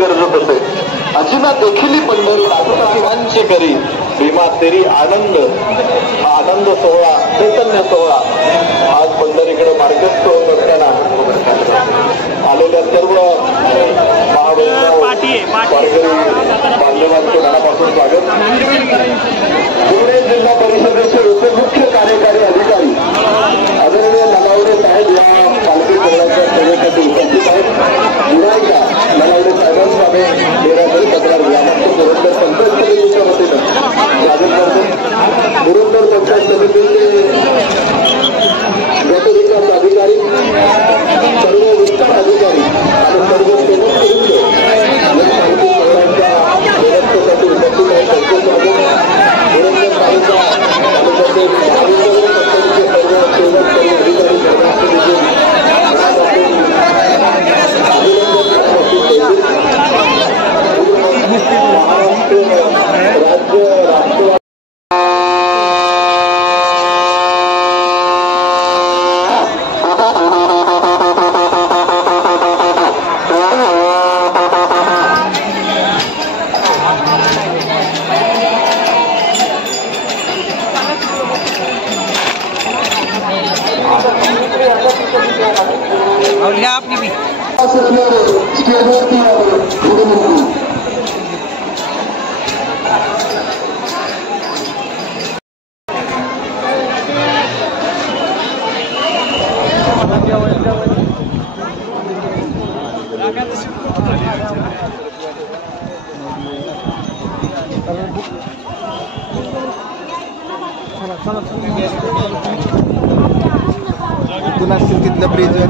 गरजत असे अजिना देखील पंढरी नागरिकांचे करी भीमा तेरी आनंद आनंद सोहळा चैतन्य सोहळा आज पंढरीकडे मार्गस्थ होत असताना आलेल्या सर्व महावैष्णव वारकरी बांधवांचे मनापासून स्वागत. पुणे जिल्हा परिषदेचे उपमुख्य कार्यकारी अधिकारी आदरणीय नलावडे साहेब या पालखी सोहळ्याच्या सेवेसाठी उपस्थित आहेत. विनायका नलावडे साहेबांचा आम्ही देण्यासाठी तक्रार ग्रामस्थ पुरंदर पंचायत समितीच्या वतीनं स्वागत करतो. पुरंदर पंचायत समितीचे गटविकास अधिकारी सर्व विस्तार अधिकारी आणि सर्व सेवक पालखी सोहळ्याच्या व्यवस्थेसाठी उपस्थित आहेत. त्यांचे स्वागत. पुरंदर तालुका तालुक्याचे सर्व सेवक सर्व अधिकारी तिथलं ब्रिजवर